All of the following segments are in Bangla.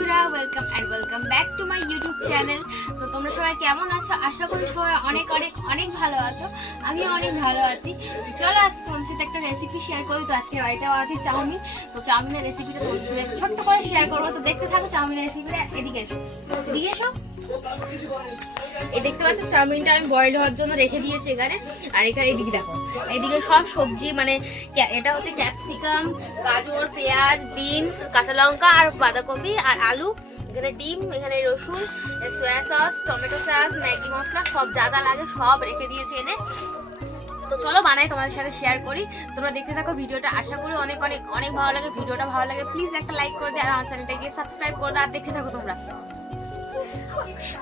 বন্ধুরা, welcome back to my YouTube channel. তো তোমরা সবাই কেমন আছো? আশা করি সবাই অনেক ভালো আছো। আমি অনেক ভালো আছি। চলো আজকে তোমাদের সাথে একটা রেসিপি শেয়ার করি। তো আজকে বাড়িতে আছে চাউমিন। তো চাউমিনের রেসিপিটা তোমাদের সাথে ছোট্ট করে শেয়ার করবো। তো দেখতে থাকো চাউমিনের রেসিপিটা। এদিকে এসো। এই দেখতে পাচ্ছ চাউমিনটা আমি বয়েল হওয়ার জন্য রেখে দিয়েছি এখানে। আর এখানে এদিকে দেখো, এদিকে সব সবজি মানে এটা হচ্ছে ক্যাপসিকাম, গাজর, পেঁয়াজ, বিনস, কাঁচা লঙ্কা আর বাঁধাকপি আর আলু, এখানে ডিম, এখানে রসুন, soya sauce, tomato sauce, Maggi মশলা সব যা যা লাগে সব রেখে দিয়েছি এনে। তো চলো বানাই, তোমাদের সাথে শেয়ার করি। তোমরা দেখতে থাকো ভিডিওটা। আশা করি অনেক ভালো লাগে। ভিডিওটা ভালো লাগে প্লিজ একটা লাইক করে দিও আর আমার চ্যানেলটা গিয়ে সাবস্ক্রাইব করে দাও। আর দেখতে থাকো তোমরা।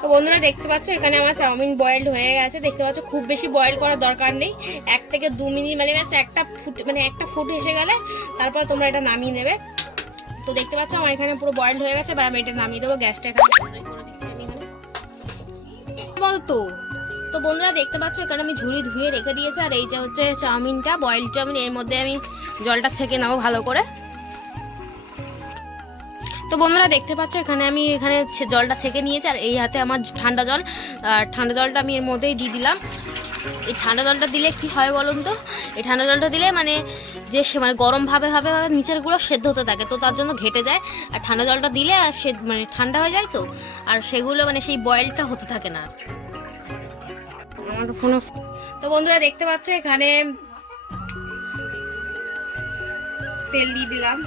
তো বন্ধুরা দেখতে পাচ্ছ এখানে আমার চাউমিন বয়েলড হয়ে গেছে। দেখতে পাচ্ছ খুব বেশি বয়েল করার দরকার নেই, 1 থেকে 2 মিনিট মানে একটা ফুট এসে গেলে তারপর তোমরা এটা নামিয়ে নেবে। তো দেখতে পাচ্ছ আমার এখানে পুরো বয়েলড হয়ে গেছে। এবার আমি এটা নামিয়ে দেবো। গ্যাসটা এখানে বন্ধ করে দিচ্ছি আমি এখানে। বলতো তো বন্ধুরা দেখতে পাচ্ছ এখানে আমি ঝুড়ি ধুয়ে রেখে দিয়েছি। আর এই যে হচ্ছে চাউমিনটা, বয়েলড চাউমিন, এর মধ্যে আমি জলটা ছেঁকে নেবো ভালো করে। তো বন্ধুরা দেখতে পাচ্ছ এখানে আমি জলটা ছেঁকে নিয়েছি। আর এই হাতে আমার ঠান্ডা জল, ঠান্ডা জলটা আমি এর মধ্যেই দিয়ে দিলাম। এই ঠান্ডা জলটা দিলে কি হয় বলুন তো, এই ঠান্ডা জলটা দিলে মানে মানে গরম ভাবে নিচের গুলো সেদ্ধ হতে থাকে, তো তার জন্য ঘেটে যায়। আর ঠান্ডা জলটা দিলে আর মানে ঠান্ডা হয়ে যায়, তো আর সেগুলো মানে সেই বয়েলটা হতে থাকে না আমার ফোনে। তো বন্ধুরা দেখতে পাচ্ছ এখানে তেল দিয়ে দিলাম।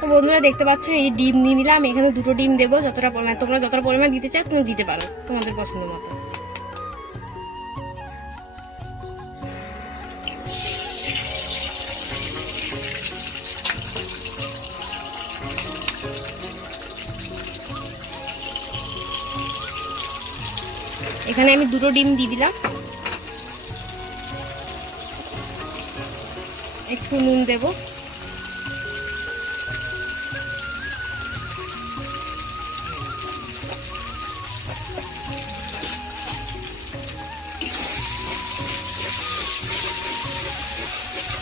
তো বন্ধুরা দেখতে পাচ্ছ এই ডিম নিয়ে নিলাম। এখানে 2টো ডিম দেবো, যতটা পরিমাণ তোমরা যতটা পরিমাণ দিতে চাও তুমি দিতে পারো তোমাদের পছন্দ মতো। এখানে আমি 2টো ডিম দিয়ে দিলাম। একটু নুন দেবো।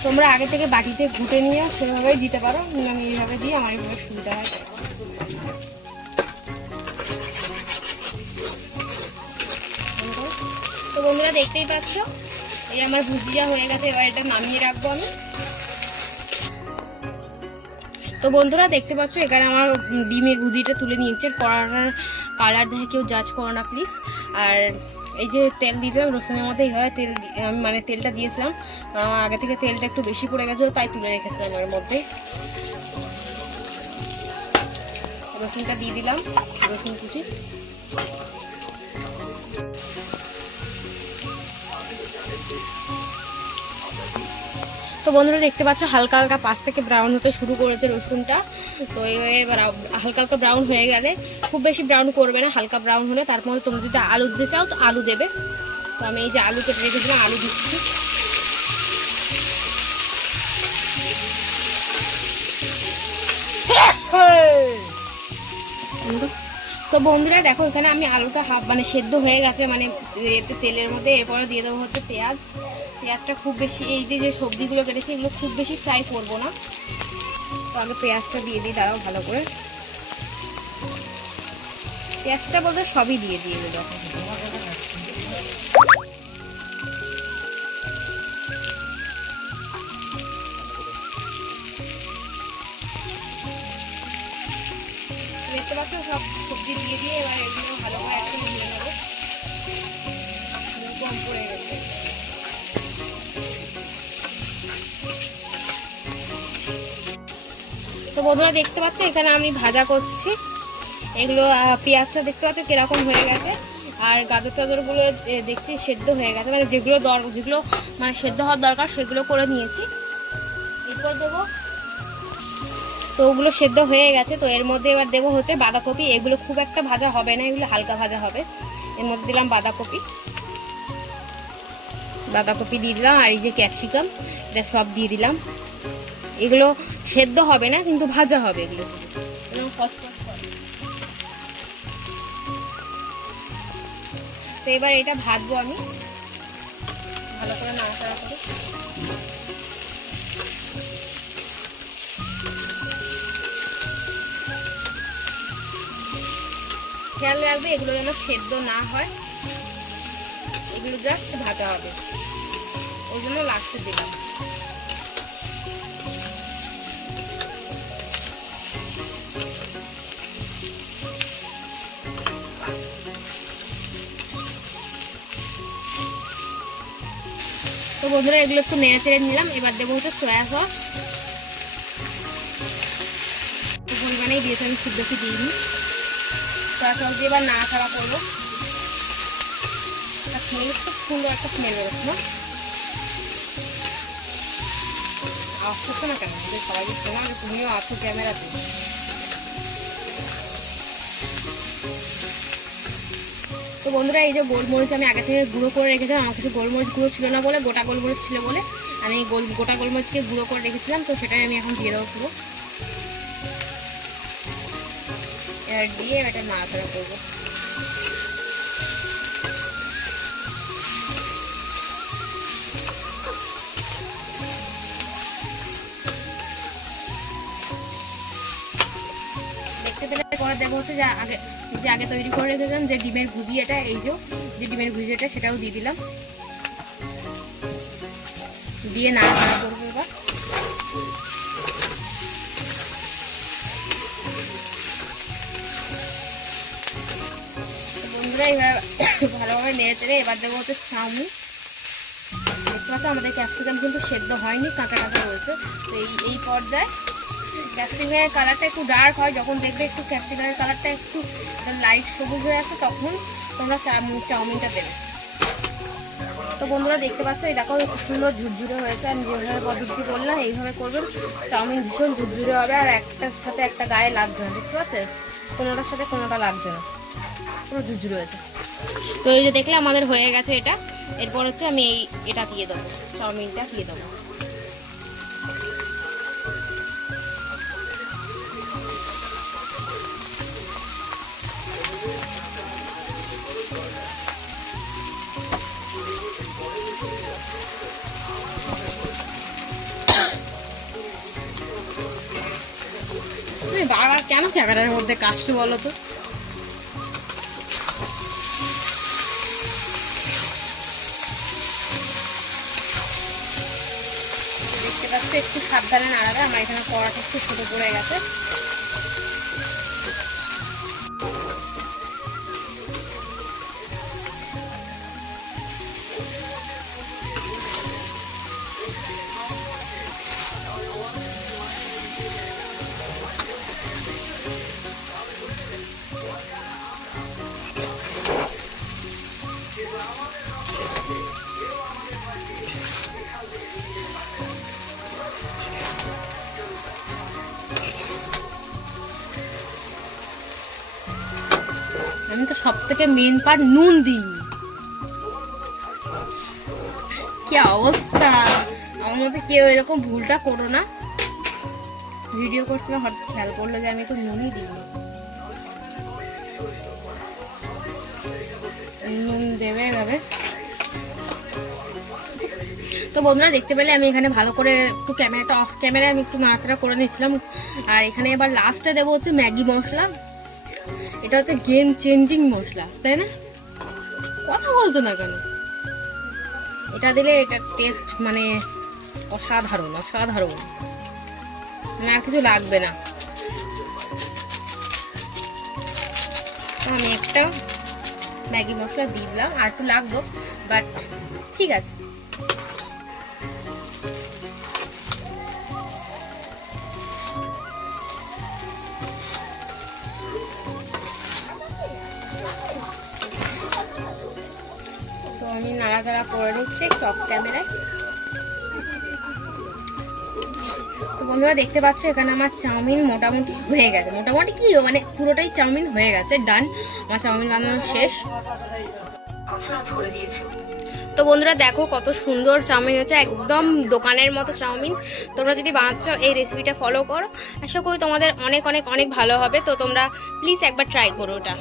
তোমরা আগে থেকে বাটিতে ঘুটে নিয়ে সেভাবেই দিতে পারো, আমি এইভাবে দিই, আমার এইভাবে সুবিধা হয়। তো বন্ধুরা দেখতেই পাচ্ছ এই আমার ভুজিয়া হয়ে গেছে। এবার এটা নামিয়ে রাখবো আমি। তো বন্ধুরা দেখতে পাচ্ছ এখানে আমার ডিমের ভুজিটা তুলে নিয়েছে। পরাটার কালার দেখে কেউ জাজ করো না প্লিজ। আর এই যে তেল দিলাম রসুনের মধ্যে, এইভাবে তেল মানে তেলটা দিয়েছিলাম আগে থেকে, তেলটা একটু বেশি পড়ে গেছিলো তাই তুলে রেখেছিলাম এর মধ্যে। রসুনটা দিয়ে দিলাম, রসুন কুচি। তো বন্ধুরা দেখতে পাচ্ছ হালকা হালকা পাশ থেকে ব্রাউন হতে শুরু করেছে রসুনটা। তো এবার হালকা হালকা ব্রাউন হয়ে গেলে, খুব বেশি ব্রাউন করবে না, হালকা ব্রাউন হলে তার মধ্যে তোমরা যদি আলু দিতে চাও তো আলু দেবে। তো আমি এই যে আলু কেটে রেখেছিলাম আলু দিচ্ছি। তো বন্ধুরা দেখো এখানে আমি আলুটা মানে সেদ্ধ হয়ে গেছে মানে এতে তেলের মধ্যে। এরপরে দিয়ে দেবো হচ্ছে পেঁয়াজ। পেঁয়াজটা খুব বেশি, এই যে সবজিগুলো কেটেছি এগুলো খুব বেশি ফ্রাই করবো না। তো আগে পেঁয়াজটা দিয়ে দিই, দাঁড়াও ভালো করে। পেঁয়াজটা বলতে সবই দিয়ে দেবো। দেখতে পাচ্ছ সব সবজি দিয়ে এবার এগুলো ভালো করে একটু নিয়ে নেবো। কম পড়ে গেছে। তো বন্ধুরা দেখতে পাচ্ছ এখানে আমি ভাজা করছি এগুলো। পেঁয়াজটা দেখতে পাচ্ছ কিরকম হয়ে গেছে। আর গাজর টাজরগুলো দেখছি সেদ্ধ হয়ে গেছে, মানে যেগুলো মানে সেদ্ধ হওয়ার দরকার সেগুলো করে নিয়েছি। এরপর দেবো, তো ওগুলো সেদ্ধ হয়ে গেছে। তো এর মধ্যে এবার দেবো হচ্ছে বাঁধাকপি। এগুলো খুব একটা ভাজা হবে না, এগুলো হালকা ভাজা হবে। এর মধ্যে দিলাম বাঁধাকপি দিয়ে দিলাম। আর এই যে ক্যাপসিকাম, এটা সব দিয়ে দিলাম। এগুলো সেদ্ধ হবে না কিন্তু ভাজা হবে, এগুলো তো এবার এটা ভাজবো আমি ভালো করে নাড়াচাড়া করে। খেয়াল রাখবে এগুলো যেন সেদ্ধ না হয়, এগুলো জাস্ট ভাজা হবে, ওই জন্য লাস্টে দিলাম। তো বন্ধুরা এগুলো একটু নেড়ে চেড়ে নিলাম। এবার দেবো হচ্ছে সয়া সস, পরিমাণেই দিয়েছি, আমি খুব বেশি দিইনি। সয়া সস দিয়ে এবার নাড়াচাড়া করবো। স্মেল খুব সুন্দর একটা স্মেল বেরোচ্ছে না? আসছে না কেন? সবাই দিচ্ছে না, তুমিও আছো ক্যামেরাতে। তো বন্ধুরা এই যে গোলমরিচ আমি আগে থেকে গুঁড়ো করে রেখেছিলাম, আমার কাছে গোলমরিচ গুঁড়ো ছিল না বলে, গোটা গোলমরিচ ছিল বলে আমি গোটা গোলমরিচকে গুঁড়ো করে রেখেছিলাম। তো সেটাই আমি এখন দিয়ে দেবো পুরো। এবার দিয়ে এটা নাড়াচাড়া করবো। পরে দেবো হচ্ছে যে আগে তৈরি করে রেখেছিলাম যে ডিমের ভুজিয়াটা, এই যে ডিমের ভুজিয়াটা সেটাও দিয়ে দিলাম, দিয়ে নাড়াচাড়া করবো। এবার বন্ধুরা এইভাবে ভালোভাবে নেড়ে চেড়ে এবার দেবো হচ্ছে চাউমিন। দেখতে পাচ্ছ আমাদের ক্যাপসিকাম কিন্তু সেদ্ধ হয়নি, কাঁচা কাঁচা রয়েছে। তো এই পর্যায়ে ক্যাপসিকামের কালারটা একটু ডার্ক হয়, যখন দেখবে একটু ক্যাপসিকামের কালারটা একটু লাইট সবুজ হয়ে আসে, তখন তোমরা চাউমিনটা দেবে। তো বন্ধুরা দেখতে পাচ্ছ এই দেখো সুন্দর ঝুরঝুরে হয়েছে। আমি যেভাবে পদ্ধতি করলাম এইভাবে করবেন, চাউমিন ভীষণ ঝুরঝুরে হবে আর একটার সাথে একটা গায়ে লাগছে না। দেখতে পাচ্ছে কোনোটার সাথে কোনোটা লাগছে না, পুরো ঝুরঝুরে হয়েছে। তো এই যে দেখলে আমাদের হয়ে গেছে এটা। এরপর হচ্ছে আমি এটা দিয়ে দেবো, চাউমিনটা দিয়ে দেবো। তুমি বারবার কেন ক্যামেরার মধ্যে কাশছো বলো তো? দেখতে পাচ্ছ একটু সাবধানে নাড়াবে, আমার এখানে কড়াটা একটু ছোট পড়ে গেছে। আমি তো সব থেকে মেন পার্ট নুন দিইনি। কি অবস্থা, আমার মধ্যে কেউ এরকম ভুলটা করো না। ভিডিও করছিলাম হঠাৎ খেয়াল করলো যে আমি একটু নুনই দিইনি। নুন দেবে এভাবে। তো বন্ধুরা দেখতে পেলে আমি এখানে ভালো করে একটু ক্যামেরাটা অফ ক্যামেরায় আমি একটু নাড়াচাড়া করে নিয়েছিলাম। আর এখানে এবার লাস্টে দেবো হচ্ছে ম্যাগি মশলা। এটা হচ্ছে গেম চেঞ্জিং মশলা, তাই না? কথা বলছো না কেন? এটা দিলে এটা টেস্ট মানে অসাধারণ অসাধারণ, মানে আর কিছু লাগবে না। আমি একটা ম্যাগি মশলা দিয়ে দিলাম, আর একটু লাগতো বাট ঠিক আছে। তো আমি নাড়াচাড়া করে নিচ্ছি টপ ক্যামেরায়। তো বন্ধুরা দেখতে পাচ্ছ এখানে আমার চাউমিন মোটামুটি হয়ে গেছে। মোটামুটি কি মানে পুরোটাই চাউমিন হয়ে গেছে, ডান। আমার চাউমিন বানানো শেষ। তো বন্ধুরা দেখো কত সুন্দর চাউমিন হচ্ছে, একদম দোকানের মতো চাউমিন। তোমরা যদি বানাচ্ছ এই রেসিপিটা ফলো করো, আশা করি তোমাদের অনেক অনেক অনেক ভালো হবে। তো তোমরা প্লিজ একবার ট্রাই করো ওটা।